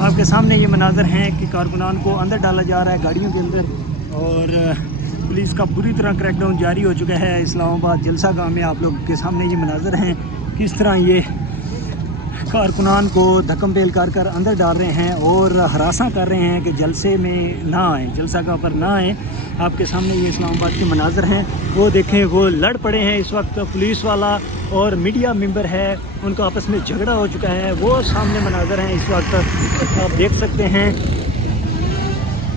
आपके सामने ये मनाज़र हैं कि कारकुनान को अंदर डाला जा रहा है गाड़ियों के अंदर, और पुलिस का पूरी तरह क्रैकडाउन जारी हो चुका है। इस्लामाबाद जलसा गाँव में आप लोग के सामने ये मनाज़र हैं किस तरह ये कारकुनान को धक्कम पेल कर कर अंदर डाल रहे हैं और हरासा कर रहे हैं कि जलसे में ना आए, जलसा गाँव पर ना आए। आपके सामने ये इस्लामाबाद के मनाज़र हैं। वो देखें, वो लड़ पड़े हैं इस वक्त। पुलिस वाला और मीडिया मेंबर है, उनका आपस में झगड़ा हो चुका है। वो सामने मनाज़र हैं इस वक्त आप देख सकते हैं।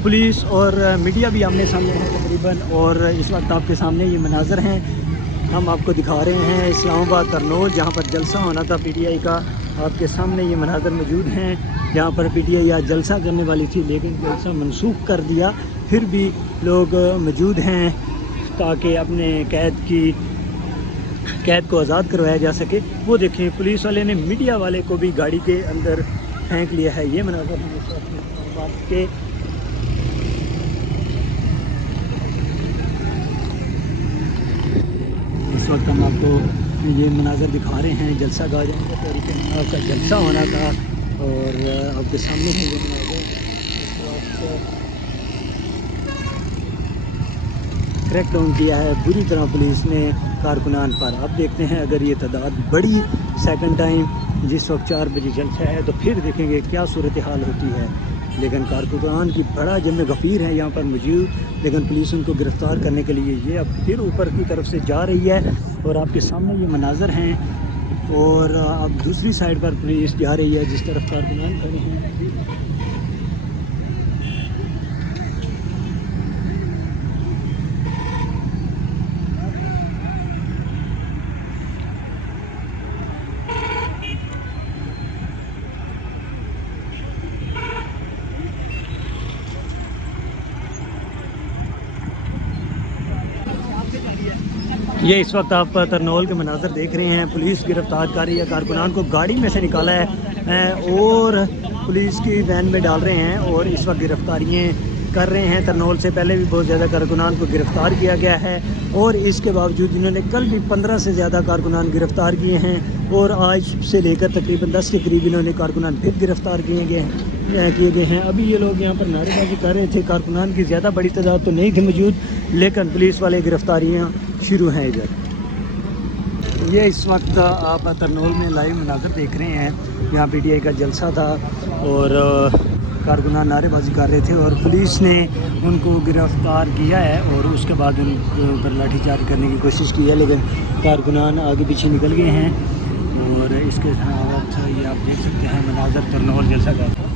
पुलिस और मीडिया भी आमने सामने है तकरीबन, और इस वक्त आपके सामने ये मनाज़र हैं हम आपको दिखा रहे हैं। इस्लामाबाद तरनोल जहाँ पर जलसा होना था पीटीआई का, आपके सामने ये मनाज़र मौजूद हैं। जहाँ पर पीटीआई आज जलसा करने वाली थी लेकिन जलसा मनसूख कर दिया, फिर भी लोग मौजूद हैं ताकि अपने कैद को आज़ाद करवाया जा सके। वो देखें, पुलिस वाले ने मीडिया वाले को भी गाड़ी के अंदर फेंक लिया है। ये मनाज़र है इस्लामाबाद के। इस वक्त हम आपको ये मनाज़र दिखा रहे हैं जलसा गाह तरीके का जलसा होना था, और आपके सामने है ये मनाज़र। क्रैकडाउन किया है बुरी तरह पुलिस ने कारकुनान पर। अब देखते हैं अगर ये तादाद बड़ी सेकंड टाइम जिस वक्त 4 बजे जलसा है तो फिर देखेंगे क्या सूरत हाल होती है। लेकिन कारकुनान की बड़ा जम गफ़ीर है यहाँ पर मौजूद, लेकिन पुलिस उनको गिरफ़्तार करने के लिए ये अब फिर ऊपर की तरफ से जा रही है। और आपके सामने ये मनाज़र हैं, और अब दूसरी साइड पर पुलिस जा रही है जिस तरफ कारकुनान खड़े हैं। ये इस वक्त आप तरनोल के मनाज़र देख रहे हैं। पुलिस गिरफ्तार कर रही है कारकुनान को, गाड़ी में से निकाला है और पुलिस की वैन में डाल रहे हैं, और इस वक्त गिरफ्तारियाँ कर रहे हैं। तरनोल से पहले भी बहुत ज़्यादा कारकुनान को गिरफ़्तार किया गया है, और इसके बावजूद इन्होंने कल भी 15 से ज़्यादा कारकुनान गिरफ़्तार किए हैं, और आज से लेकर तकरीबन 10 के करीब इन्होंने कारकुनान फिर गिरफ़्तार किए गए हैं। अभी ये लोग यहाँ पर नारेबाजी कर रहे थे। कारकुनान की ज़्यादा बड़ी तादाद तो नहीं थी मौजूद, लेकिन पुलिस वाले गिरफ़्तारियाँ शुरू हैं इधर। ये इस वक्त आप तरनोल में लाइव मनाज़र देख रहे हैं। यहाँ पीटीआई का जलसा था और कारकुनान नारेबाजी कर रहे थे, और पुलिस ने उनको गिरफ़्तार किया है और उसके बाद उन पर लाठीचार्ज करने की कोशिश की है, लेकिन कारकुनान आगे पीछे निकल गए हैं। और इसके साथ ये आप देख सकते हैं मनाज़र तरनोल जलसा का।